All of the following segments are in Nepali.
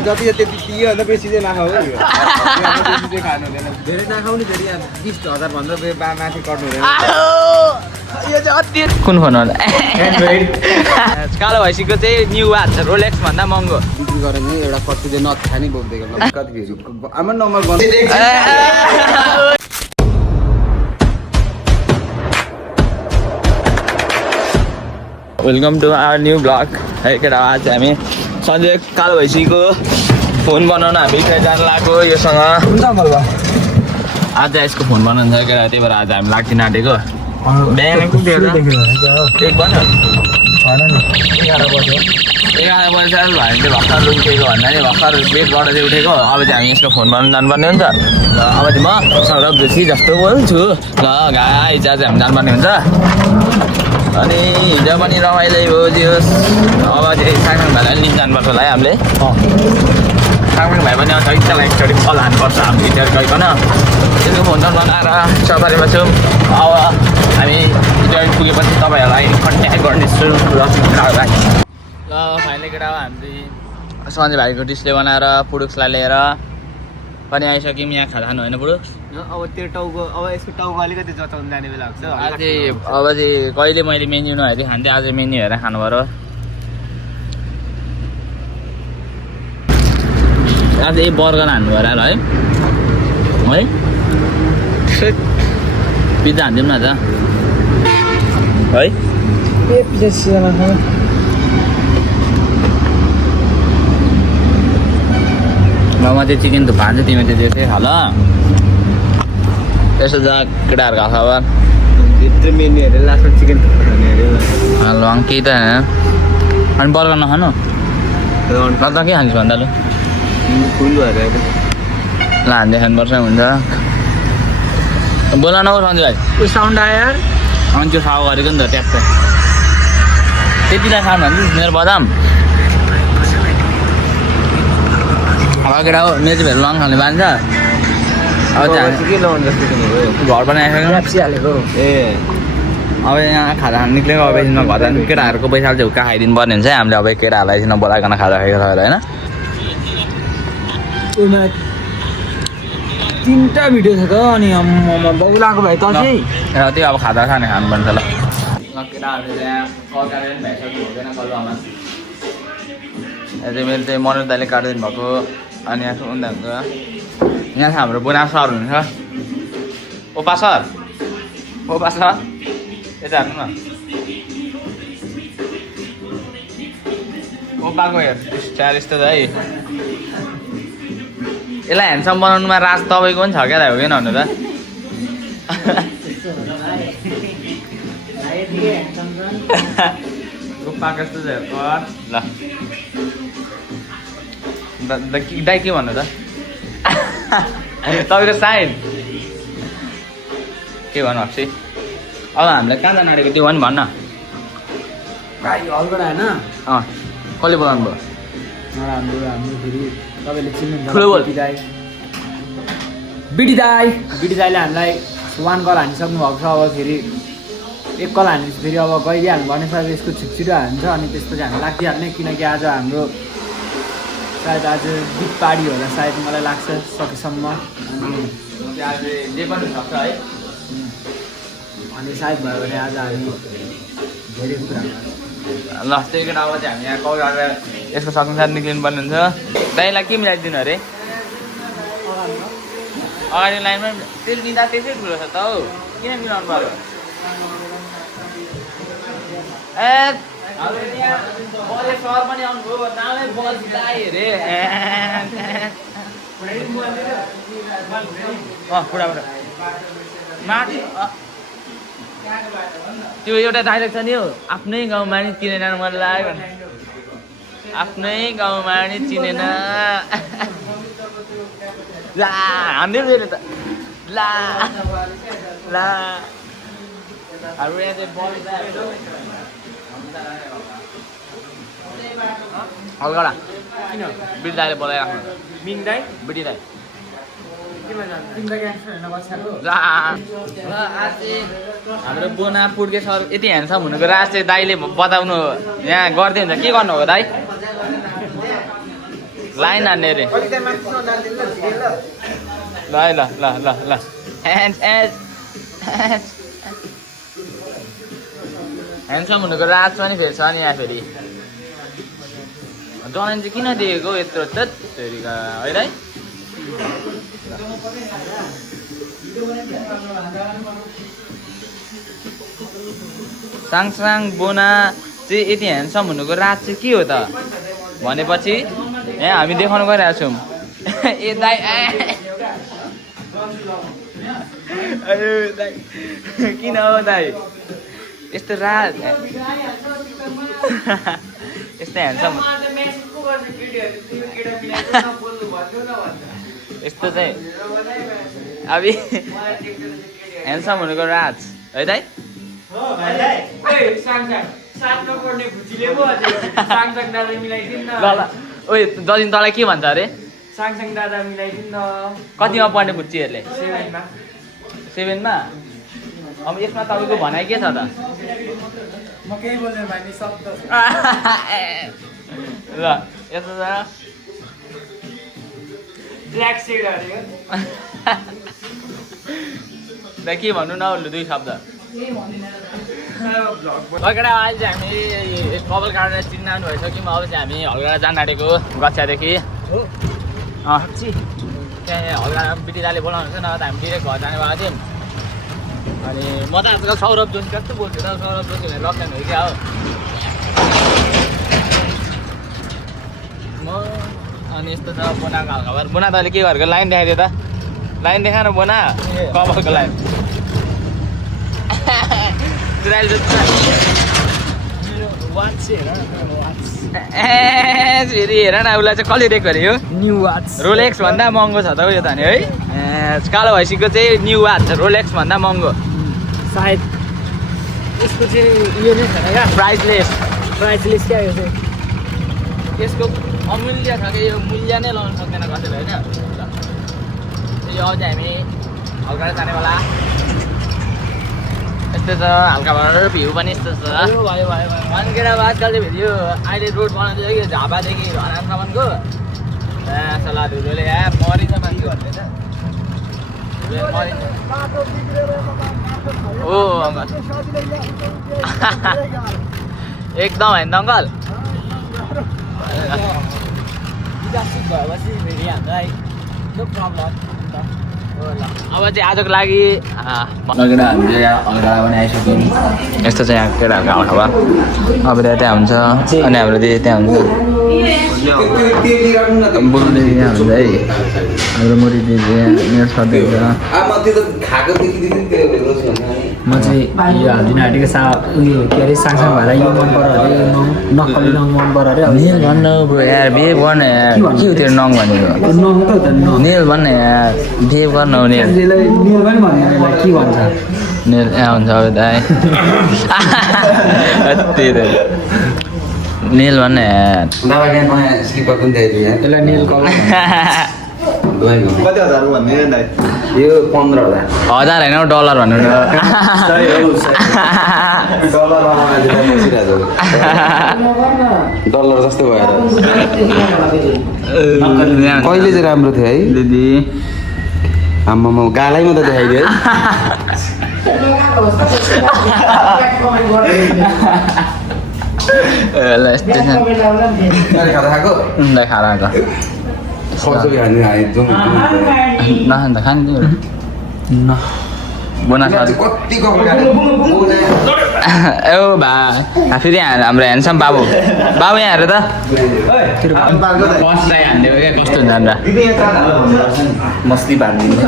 जति त्यति दियो अन्त बेसी चाहिँ नखाऊ है यो बेसी चाहिँ खानु हुँदैन धेरै नखाऊ नि फेरि 20,000 भन्दा माथि कट्नु हुँदैन यो चाहिँ अति कुन फोन होला कालो भैँसीको चाहिँ न्यू वाच रोलेक्स भन्दा महँगो बिक्री गरेर नि एउटा कतिले नखाने बोक्दैको कति फेरि आमा नम्बर गर्नु welcome to our new blog है केटा आज हामी सधैँ कालो भैँसीको फोन बनाउन हामी जान लाग्यो योसँग आज यसको फोन बनाउनु छ केटा त्यही भएर आज हामी लाग्थ्यौँ आँटेको बिहान पुग्थ्यो 11 बजी भयो भने चाहिँ भर्खर उठेको भन्दा नि भर्खर बेडबाट चाहिँ उठेको अब चाहिँ हामी यसको फोन बनाउनु जानुपर्ने हुन्छ ल अब चाहिँ म सौरभ जोशी जस्तो बोल्छु ल गाइज आज हामी जानुपर्ने हुन्छ अनि हिजो पनि रमाइलो होस् अब चाहिँ साङसाङ भाइलाई लिन जानुपर्छ होला है हामीले साङसाङ भाइ पनि आउँछ एकचोटि कल हान्नुपर्छ हामी हिजो गइकन त्यसको फोन बनाएर सफारीमा छौँ अब हामी हिजो पुगेपछि तपाईँहरूलाई कन्ट्याक्ट गर्नेछु ल फाइनली केटा हामी सञ्जय भाइको डिसले बनाएर पुडुक्सलाई लिएर पनि आइसक्यौँ यहाँ खानु होइन पुडुक्स अब त्यो टाउको अब यसको टाउको अलिकति जताउनु जाने बेला हुन्छ अब चाहिँ कहिले मैले मेन्यु नहेरी खान्थेँ आज मेन्यु हेरेर खानु पऱ्यो आज यही बर्गर हान्नु पऱ्यो है पिज्जा हानिदिउँ न त है म चाहिँ चिकन थुक्पा हान्छ तिमी चाहिँ त्यो खाल यसो जा केटाहरूको खबर भित्र मेन्यु हेरेर लास्टमा चिकन थुक्पा खाने अरे लङ केही त होइन अनि बर्गर नखानु ल त के खान्छ भन्दा लु फुल भएर ल हान्दै खानुपर्छ हुन्छ बोला न सन्जय भाइ त्यो साउन्ड आयो यार अनि त्यो खाऊ गरेको नि त ट्याप त्यतिलाई खानु भन्छु मेरो बदाम अब केटा हो मेरो चाहिँ भेट लङ खाने बान्छ अब चाहिँ के लगाउनु जस्तो तिमीको घर पनि आइसक्यो हालेको ए अब यहाँ खाजा खानु निक्लेको अब एकछिनमा घर जानु केटाहरूको पैसाले चाहिँ हुक्का खाइदिनु पर्ने हुन्छ है हामीले अब केटाहरूलाई एकछिन बोलाइकन खाजा खाएको छ होइन तीनटा भिडियो छ त अनि बौलाको भाइ त चाहिँ र त्यो अब खाजा खाने खानुपर्छ ल केटाहरूले त्यहाँ कल काटेर पनि भइसक्नु हुँदैन कलुवामा चाहिँ मेरो चाहिँ मनोज दाइले काटिदिनु भएको अनि यहाँ सुन्दा हुन्छ यहाँ छ हाम्रो बुना सर हुनुहुन्छ ओपा सर यता हेर्नु न ओपाको हेर स्टाइल यस्तो छ है यसलाई ह्यान्डसम बनाउनुमा राज तपाईँको पनि छ क्या हो कि नहुनु त ओपाको यस्तो छ ल दाइ के भन्नु त तपाईँको साइन के भन्नु भएको चाहिँ अब हामीलाई कहाँ जानु आँटेको त्यो पनि भन्न हलबाट होइन कसले बोलाउनु भयो हाम्रो फेरि तपाईँले ठुलो बोल। बिडी दाईले हामीलाई वान कल हानिसक्नु भएको छ अब फेरि एक कल हानेपछि फेरि अब गइदिइहाल्नु भनेछ यसको छिटो हान्छ अनि त्यसपछि हामी लाग्दिहाल्ने किनकि आज हाम्रो सायद आज बिग पार्टी होला सायद मलाई लाग्छ सकेसम्म जे पनि सक्छ है अनि सायद भयो भने आज हामी धेरै कुरा ल त्यही केटा अब चाहिँ हामी यहाँ कल गरेर यसको सक्नुसाथ निक्लिनु पर्ने हुन्छ दाइलाई के मिलाइदिनु अरे अगाडि लाइनमा तेल मिल्दा त्यसै ठुलो छ त हौ किन मिलाउनु पर्यो ए सर पनि आउनुभयो नामै बजिँदै अरे पुराबाट माथि त्यो एउटा डाइरेक्ट छ नि हौ आफ्नै गाउँमा नि चिनेन मन लाग्यो भने आफ्नै गाउँमा नि चिनेन ला हान्दै फेरि त ला हाम्रो यहाँ चाहिँ हल्का बिडी दाइले बोलाइराख्नु बिडी दाइ हाम्रो बोना पुड्के सर यति ह्यान्डसम हुनुको राज चाहिँ दाइले बताउनु यहाँ गरिदियो हुन्छ के गर्नु हो दाइ लाइन हान्ने अरे ल ल ल ल ल ह्यान्डसम हुनुको राज पनि फेरि छ नि यहाँ फेरि जनाइन चाहिँ किन दिएको यत्रो फेरिका होइन है साङसाङ बोना चाहिँ यति ह्यान्डसम हुनुको राज चाहिँ के हो त भनेपछि यहाँ हामी देखाउनु गइरहेको छौँ ए दाइ दाइ किन हो दाइ यस्तो राज यस्तो ह्यान्डसम यस्तो चाहिँ अब ह्यान्डसम हुनुको राज है दाइ ल ओइ दलिन तँलाई के भन्छ अरे साङसाङ दादा मिलाइदिनु न कतिमा पढ्ने बुच्चीहरूले 7मा अब यसमा तपाईँको भनाइ के छ त म केही बोल्दैन भाइ शब्द ल यस्तो छ ब्ल्याक सेड अरे ल के भन्नु न 2 शब्द लगेर अहिले चाहिँ हामी कपाल काटेर चिन्नु भइसक्यौँ अब चाहिँ हामी हलगडा जान आँटेको गच्छादेखि त्यहाँ हलगडा बिटी दाले बोलाउनुहुन्छ न त हामी डिरेक्ट घर जाने भएको थियौँ अनि म त आजकल सौरभ जोशी कस्तो बोल्छु त सौरभ जोशी भनेर लक्षण हो क्या हो म अनि यस्तो छ बोनाको हालखबर बोना तैँले के गरेको लाइन देखाइदियो त लाइन देखा न बोना कपालको लाइन फेरि हेर न उसलाई चाहिँ कसले दिएको अरे यो न्यू वाच रोलेक्स भन्दा महँगो छ त उयो त नि है कालो भैँसीको चाहिँ न्यू वाच रोलेक्स भन्दा महँगो सायद यसको चाहिँ उयो नै छैन क्या प्राइसलेस प्राइसलेस क्या यो चाहिँ यसको अमूल्य छ कि यो मूल्य नै लाउनु सक्दैन कसैले होइन यो अझै हामी हल्का जानेवाला यस्तो छ हल्का भएर भ्यू पनि यस्तो छ अन्केर आजकल चाहिँ फेरि यो अहिले रोड बनाउँदैछ कि झापादेखि धरानसम्मको सल्लाह धुलोले मरिन्छ मान्छे भन्दैछ ओ अङ्कल एकदम होइन अङ्कल भएपछि फेरि हामीलाई नो प्रब्लम अब चाहिँ आजको लागि लगेर हामीले हल्का पनि आइसक्यौँ यस्तो चाहिँ यहाँ केटाहरूको हावा अब त्यहाँ हुन्छ अनि हाम्रो दिदी त्यहाँ हुन्छ बोल्ने यहाँ हुन्छ है हाम्रो मोरी दिदी मेरो सधैँ हुन्छ म चाहिँ यो हालिदिन आँटेको उयो के अरे साङसाङ भएर यो मन पऱ्यो अरे नक्कली नङ मन पऱ्यो अरे निल भन्नु यार बिहेभ गर्ने यार के हो त्यो नङ भनेको नङ त हो त निल भन्ने यार बिहेभ गर्नु हो निल निल पनि भन्दैन के भन्छ निल यहाँ हुन्छ अब दाइ त्यही त निल भन्ने यार यसलाई निल कलर कति हजार भन्ने यो 15,000 हजार होइन डलर भन्नु डलर जस्तो भएर कहिले चाहिँ राम्रो थियो है दिदी आम्मामा गालैमा त देखाइदियो है ल यस्तै छ खाएको खाएर आएको नखान त खाने बोना कति ए भा फेरि हाम्रो ह्यान्डसम बाबु बाबु यहाँ हेर त हानिदिएको क्या कस्तो हुन्छ अन्त मस्ती बाँधिदिनु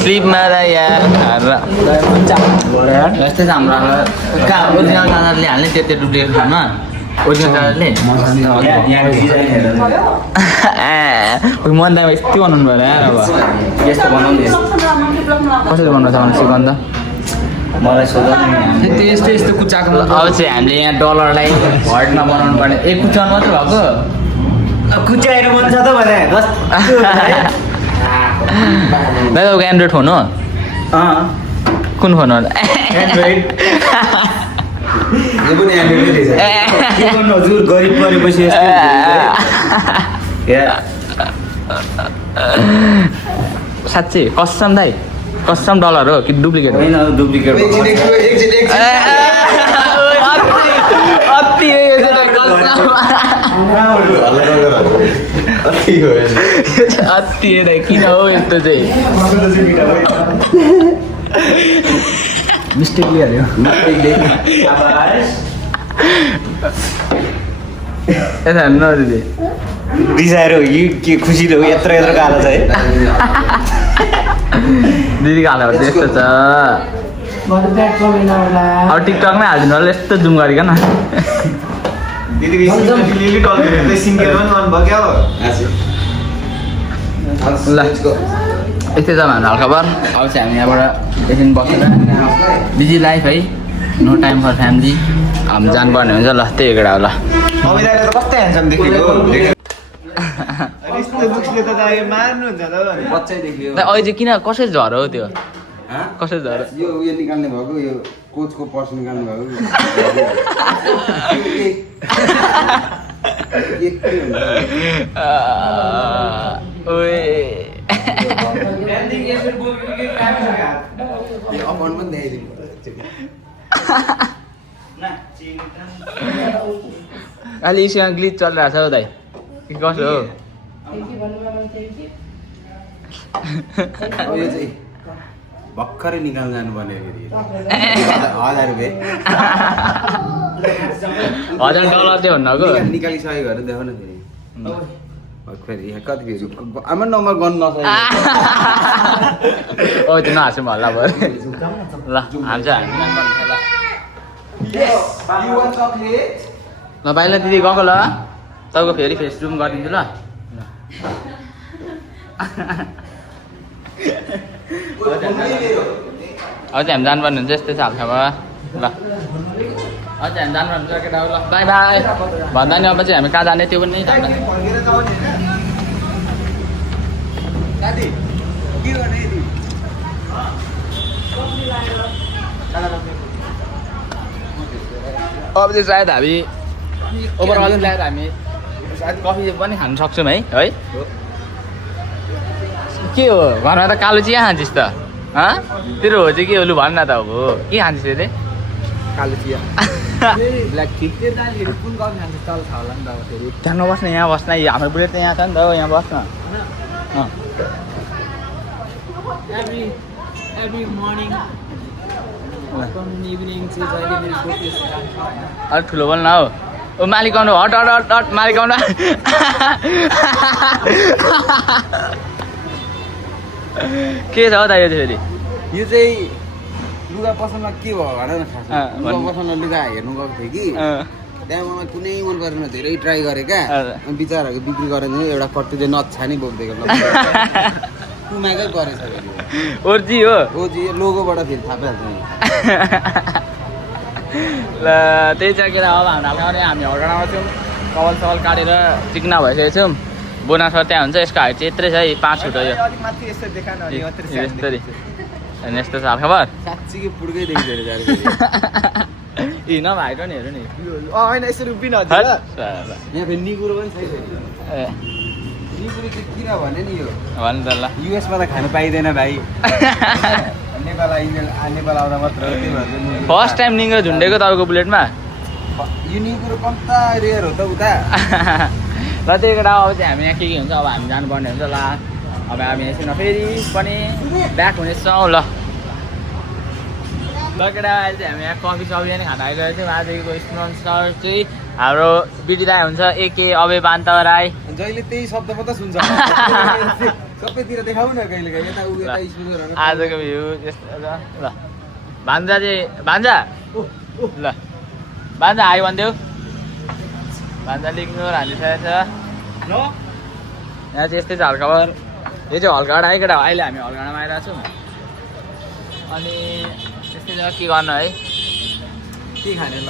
स्लिपमा र यहाँ यस्तै छ हाम्रो कहाँ ओरिजिनल चार्जरले हाल्ने त्यो डुप्लिकेट फोनमा ओरिजिनल चार्जरले मन त यस्तो बनाउनु भयो यार अब यस्तो बनाउने कसरी बनाउँछ भने सिकाउनु त मलाई सोध यस्तो यस्तो कुच्चाको अब चाहिँ हामीले यहाँ डलरलाई हर्टमा बनाउनु पर्ने एक कुचाउनु मात्रै भएको कुच्चाएर बन्छ त भने दाइ तपाईँको एन्ड्रोइड फोन हो कुन फोन हो एन्ड्रोइड यो पनि एन्ड्रोइडै रहेछ हजुर गरिब परेपछि साँच्ची कसम दाइ कसम डलर हो कि डुप्लिकेट हो होइन डुप्लिकेट अति किन हो यस्तो चाहिँ मिस्टेकली हाल्यो यता हेर्नु न दिदी बिसाएर हो कि के खुसीले हो यत्रो यत्रो कालो छ है दिदीको हाल त्यस्तो छ अब टिकटकमै हालिदिनु होला यस्तो जुम गरिकन ल यस्तै छ हाम्रो हालखबर अब चाहिँ हामी यहाँबाट एकदिन बसेर बिजी लाइफ है नो टाइम फर फ्यामिली हामी जानुपर्ने हुन्छ ल त्यही केटा हो ल कस्तो ह्यान्डसम देखेको अहिले चाहिँ किन कसरी झर हो त्यो कसरी झर यो उयो निकाल्ने भएको यो कोचको पर्स निकाल्ने भएको अकाउन्ट पनि देखाइदिनु अहिले इसँग ग्लिच चलिरहेको छ हौ दाइ कि कसो हो यो चाहिँ भर्खरै निकाल्न जानु पर्ने फेरि 1000 रुपियाँ $1000 त्यो भन्नको निकालिसकेको भएर देखाउ न फेरि फेरि यहाँ कति फेरि आमा नम्बर गर्नु नसकेको ओ त्यो नहाँसौँ हल्ला भयो ल हामी चाहिँ ल भाइला दिदी गएको ल तपाईँको फेरि फेस जुम गरिदिन्छु ल अब चाहिँ हामी जानुपर्ने हुन्छ यस्तै छ हालखबर ल अझ हामी जानुपर्ने हुन्छ केटा ल बाई बाई भन्दा नि अब चाहिँ हामी कहाँ जाने त्यो पनि अब चाहिँ सायद हामी ओभरअल ल्याएर हामी सायद कफी पनि खान सक्छौँ है के हो घरमा त कालो चिया खान्छस् त तेरो हो चाहिँ के हो लु भन् न त अब के खान्छस् अरे कालो चिया ब्ल्याक टी कुन कफी खान्छ तल छ होला नि त फेरि त्यहाँ नबस्न यहाँ बस्न हाम्रो बुलेट त यहाँ छ नि त यहाँ बस्न एभ्री मर्निङ इभिनिङ चाहिँ जहिले मेरो कोसिस अलिक ठुलो बोल्न हौ ओ मालिक आउनु हट हट हट हट मालिक आउनु के छ हौ त यो चाहिँ फेरि यो चाहिँ लुगा पसलमा के भयो भन न खास लुगा पसलमा लुगा हेर्नु गएको थिएँ कि त्यहाँ मलाई कुनै मन परेन धेरै ट्राई गरेँ क्या अनि बिचराहरूको बिक्री गरेर एउटा कट्टु चाहिँ नछानी बोक्दिएको कुमाकै गरेछ ओर्जी हो ओजी लोगोबाट फेरि थाहा पाइहाल्छ ल त्यही छ केटा अब हाम्रो हालमा हामी हर्काडामा छौँ कवल सवल काटेर चिक्ना भइसकेको छौँ बोनस त्यहाँ हुन्छ यसको हाइट चाहिँ यत्रै छ 5 फुट हो यो अनि यस्तो छ हालखबर साँच्चीकै पुड्कै देखिँदो रहेछ ए नभए हाइट नि हेर्नु नि होइन यसरी उभिन हट। यहाँ फेरि निगुरो पनि छैन ए निगुरो चाहिँ किन भने नि यो भन्नु त ल युएसमा त खानु पाइँदैन भाइ नेपाल आउँदा मात्र हो त्यही भएर फर्स्ट टाइम निङ्गो झुन्डेको तपाईँको बुलेटमा यो निगुरो कम्ता रेयर हो त उता ल त्यही केटा अब चाहिँ हामी यहाँ के हुन्छ अब हामी जानुपर्ने हुन्छ ल अब हामी एकछिन फेरि पनि ब्याक हुनेछौँ ल केटा अहिले चाहिँ हामी यहाँ कफी सफी पनि खान आइरहेको छौँ आजको स्पोन्सर चाहिँ हाम्रो बिडिदाई हुन्छ एके अबे बान्त राई जहिले त्यही शब्द मात्रै सुन्छ सबैतिर देखाउ न कहिले कहिले यता उयो यता स्कुलहरू आजको भ्यू यस्तो ल भान्जा चाहिँ भान्जा ल भान्जा हाई भनिदेऊ भान्जा लेख्नु हालिसकेको छ यहाँ चाहिँ यस्तै छ हल्काबर यो चाहिँ हल्काडा है केटा अहिले हामी हल्काडामा आइरहेको छौँ अनि त्यस्तै छ के गर्नु है के खाने ल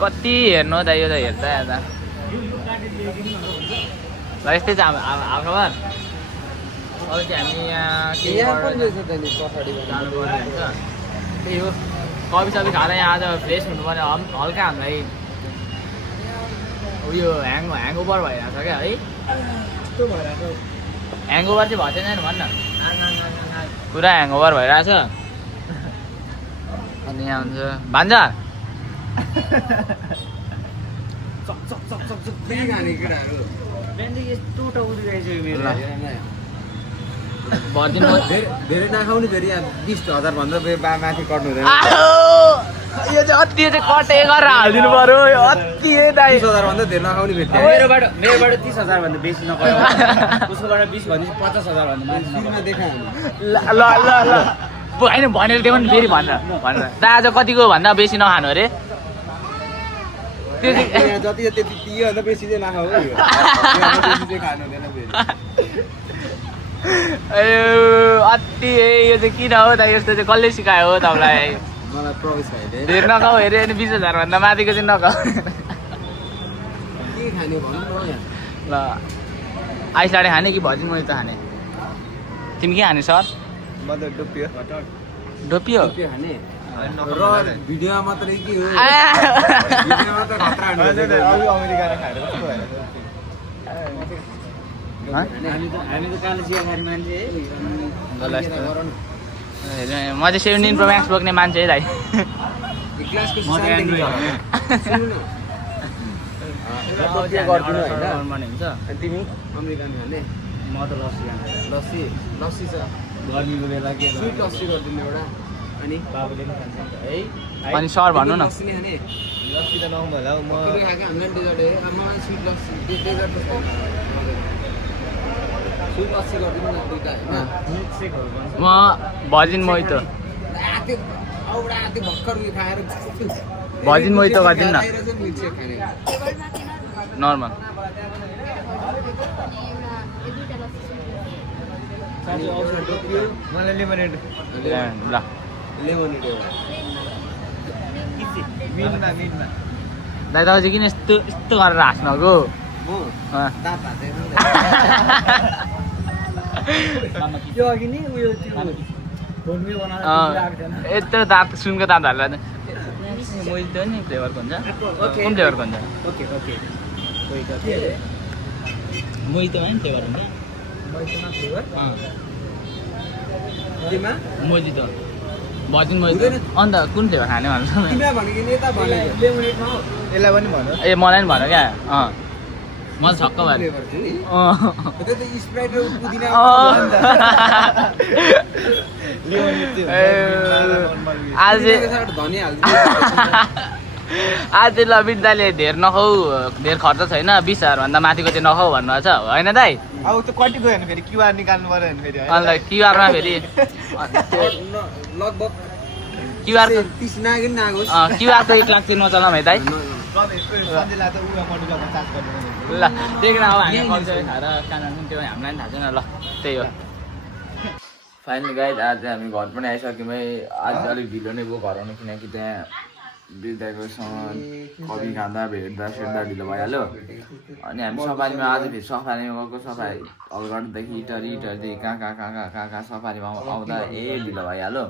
कति हेर्नु त यो त हेर्दा हेर्दा ल यस्तै छ हालखबर अब चाहिँ हामी यहाँ के जानुपर्ने हुन्छ त्यही हो कफी सफी खाँदा यहाँ आज फ्रेस हुनुपर्ने हल्का हामीलाई उयो ह्याङओभर भइरहेको छ क्या है कस्तो भइरहेको ह्याङओभर चाहिँ भएको छैन भन्न पुरा ह्याङओभर भइरहेछ अनि यहाँ हुन्छ भान्जा के खाने केटाहरू बिहानदेखि यस्तो टाउको दुखाइसक्यो मेरो भर्दिन धेरै नखाउने फेरि यहाँ 20,000 भन्दा माथि कट्नु हुँदैन यो चाहिँ अति चाहिँ कटे गरेर हालिदिनु पर्यो अति दाइ 20,000 भन्दा धेरै नखाउने फेरि मेरोबाट 30,000 भन्दा बेसी नगयो उसकोबाट 20 भनेपछि 50,000 भन्दा माथि सुनमा देखा ल ल ल होइन भनेर देखाउनु फेरि भन्छ त आज कतिको भन्दा बेसी नखानु अरे त्यो चाहिँ जति त्यति त्योभन्दा बेसी चाहिँ नखाऊ है बेसी चाहिँ खानु हुँदैन फेरि अति यो चाहिँ किन हो त यस्तो चाहिँ कसले सिकायो हो तपाईँलाई मलाई प्रवेश भाइले धेरै नखाऊ हेऱ्यो अनि 20,000 भन्दा माथिको चाहिँ नखाऊ के खाने भन्नु न यहाँ ल आइस लाडे खाने कि भजिङ मैले त खाने तिमी के खाने सर म त डुब्यो डोपियो के खाने र भिडियोमा मात्रै के हो भिडियोमा त खतरा हुनु अमेरिकामा खाएर कस्तो भएर हामी त कालो चिया खाने मान्छे है म चाहिँ 17 प्रो म्याक्स बोक्ने मान्छे है दाइ क्लासको म चाहिँ सुन्नु गर्दिनु होइन तिमी अमेरिकन खाने म त लस्सी खान्छु लस्सी लस्सी छ गर्मीको बेला के स्विट लस्सी गरिदिनु एउटा अनि बाबुले पनि खान्छ नि त है अनि सर भन्नु न लस्सी नै खाने लस्सी त नहुँ होला हौ म कहिले खाएको हामीलाई डेजर्ट हो मलाई स्विट लस्सी डेजर्ट जस्तो स्विट लस्सी गरिदिनु न दुईटा होइन मिल्कसेकहरू भन्छ म भजिन मोहितो त्यो औडा त्यो भर्खर उयो खाएर भजिन मोहितो गरिदिनु न मिल्कसेक खाने नर्मल साथी अवसर टोकियो मलाई लेमोनेड ल लेमोनेड एउटा मिनमा दाइ तपाईँ चाहिँ किन यस्तो यस्तो गरेर हाँस्नुभएको म दाँत हातेर त्यो अघि नि उयो त्यो घुर्मी बनाएर आएको थिएन यत्रो दाँत सुनको दाँत हालेर मोहितो नि फ्लेभरको हुन्छ कुन फ्लेभरको हुन्छ ओके ओके मोहितोमा नि फ्लेभर हुन्छ मैथमा फ्लेभर केमा मोहितो भजिन मोहितो अन्त कुन फ्लेभर खाने भन्छ तिमीलाई भनेको नि यता भनेको लेमोनेडमा हो यसलाई पनि भन्नु ए मलाई नि भन क्या मलाई छक्क भयो फ्लेभर थियो नि त्यो त स्प्राइट र पुदिना आज धनिया हाल्छ आज ल बिन्दाले धेर नखाऊ धेर खर्च छैन 20,000 भन्दा माथिको चाहिँ नखाऊ भन्नुभएको छ होइन दाइ अब त्यो कति गयो भने फेरि क्युआर निकाल्नु पऱ्यो भने फेरि अन्त क्युआरमा फेरि लगभग क्युआर 30 नागे नि नागोस् क्युआरको 1 लाख चाहिँ नचलाऊँ है दाइ सन्देला त उयो मडुलामा चार्ज गर्नु ल त्यही कारण अब हामी कल्चर खाएर खाना पनि त्यो हामीलाई पनि थाहा छैन ल त्यही हो फाइनली गाइज आज हामी घर पनि आइसक्यौँ है आज अलिक ढिलो नै भयो घर आउनु किनकि त्यहाँ बिर्दाकोसँग कफी खाँदा भेट्दा सेट्दा ढिलो भइहाल्यो अनि हामी सफारीमा आज फेरि सफारीमा गएको सफारी अलगढदेखि इटरदेखि कहाँ सफारीमा आउँदा ढिलो भइहाल्यो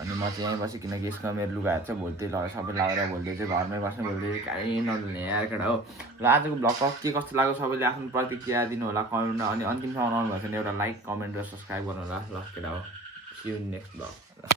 अनि म चाहिँ यहीँ बसेँ किनकि यसको मेरो लुगाहरू चाहिँ भोलि सबै लगाएर भोलि चाहिँ घरमै बस्ने भोलि कहीँ नडुल्ने यार केटा हो र आजको भ्लग के कस्तो लाग्यो सबैले आफ्नो प्रतिक्रिया दिनु होला कमेन्टमा अनि अन्तिमसम्म आउनु भएको छ भने एउटा लाइक कमेन्ट र सब्सक्राइब गर्नु होला ल केटा हो सी यु नेक्स्ट भ्लग